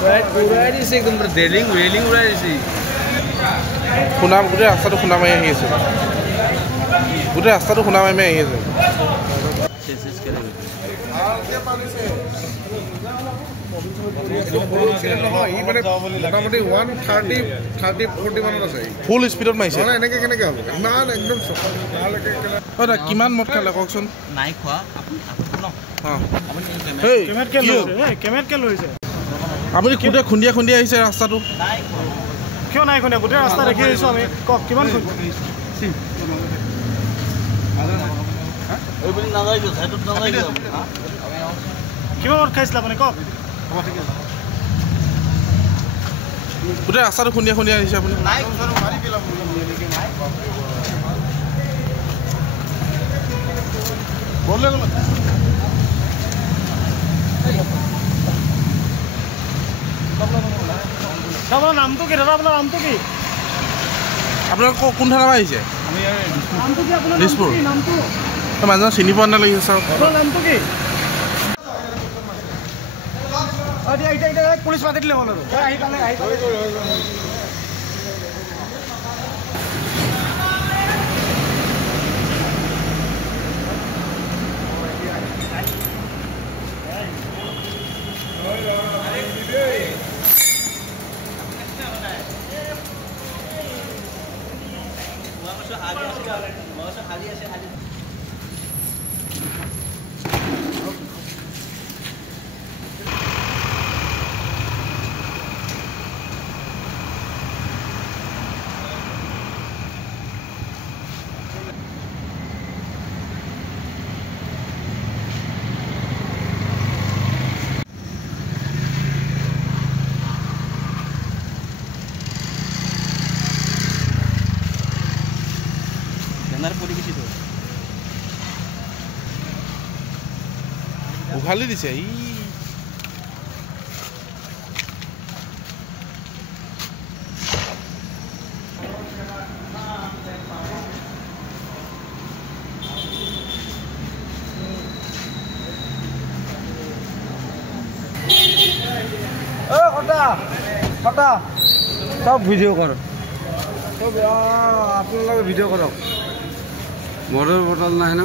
উৰাই দিছে একদম ৰেলিং উৰাই দিছে শুনা গোটেই ৰাস্তাটো শুনা মাৰি আহি আছে গোটেই ৰাস্তাটো শুনা মাৰি আহি আছে ফুল স্পীডত মাৰিছে কিমান মদ খালে কওকচোন নাই খোৱা আপুনি গোটেই খুন্দিয়া খুন্দিয়া আহিছে ৰাস্তাটো কিয় নাই খুন্দা গোটেই ৰাস্তা দেখি আহিছোঁ আমি কওক কিমান কিমান মদ খাইছিলে আপুনি কওক গোটেই ৰাস্তাটো খুন্দিয়া খুন্দিয়া আহিছে আপুনি আপোনাৰ নামটো কি দাদা আপোনাৰ নামটো কি আপোনাৰ কোন থানাৰ পৰা আহিছে দিছপুৰ নামটো মানুহজন চিনি পোৱা নালাগিছে ছাৰ আপোনাৰ নামটো কি পুলিচ মাতি দিলে হ'ল আৰু আহি পালে উঘালি দিছে ই সব ভিডিঅ' কৰক সব আপোনালোকে ভিডিঅ' কৰক মদৰ বটল নাই ন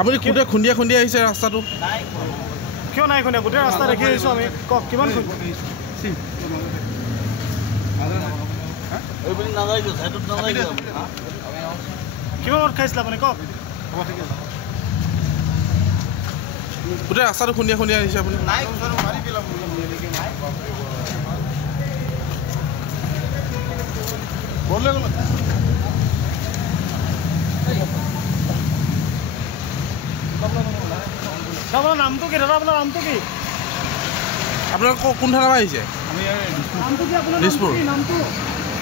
আপুনি গোটেই খুন্দিয়া খুন্দিয়া আহিছে ৰাস্তাটো কিয় নাই খুন্দা গোটেই ৰাস্তা দেখি আহিছোঁ আমি কওক কিমান কিমান মদ খাইছিলে আপুনি কওক গোটেই ৰাস্তাটো খুন্দিয়া খুন্দিয়া আহিছে আপুনি আপোনাৰ নামটো কি দাদা আপোনাৰ নামটো কি আপোনাৰ কোন থানাৰ পৰা আহিছে দিছপুৰ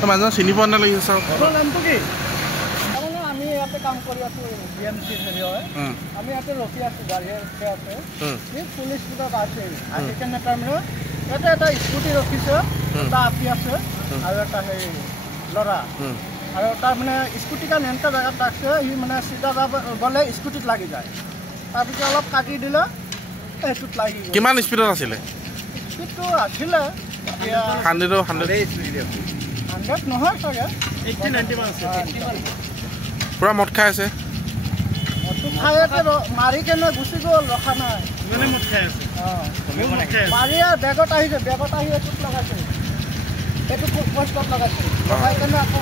মানুহজন চিনি পোৱা নালাগিছে ছাৰ আপোনাৰ নামটো কি আমি ইয়াতে কাম কৰি আছোঁ BMC হেৰি হয় আমি ইয়াতে ৰখি আছোঁ গাড়ী ৰখি আছে পুলিচ কিবা আছে আহি কেনে তাৰমানে ইয়াতে এটা স্কুটি ৰখিছে এটা আপি আছে আৰু এটা হেৰি ল'ৰা আৰু তাৰমানে স্কুটিখন এনেকুৱা জেগাত ৰাখছে সি মানে চিধা গ'লে স্কুটিত লাগি যায় তাৰপিছত অলপ কাটি দিলে সেইটোত লাগি গ'ল কিমান স্পীডত আছিলে স্পীডটো আছিলে 100 নহয় চাগে 80-90 মান আছে পুৰা মদ খাই আছে খাই আছে মাৰি কেনে গুচি গ'ল ৰখা নাই মদ খাই আছে মাৰি বেগত আহিছে বেগত আহি এইটোত লগাইছে এইটো পষ্টত লগাইছে লগাই কেনে আকৌ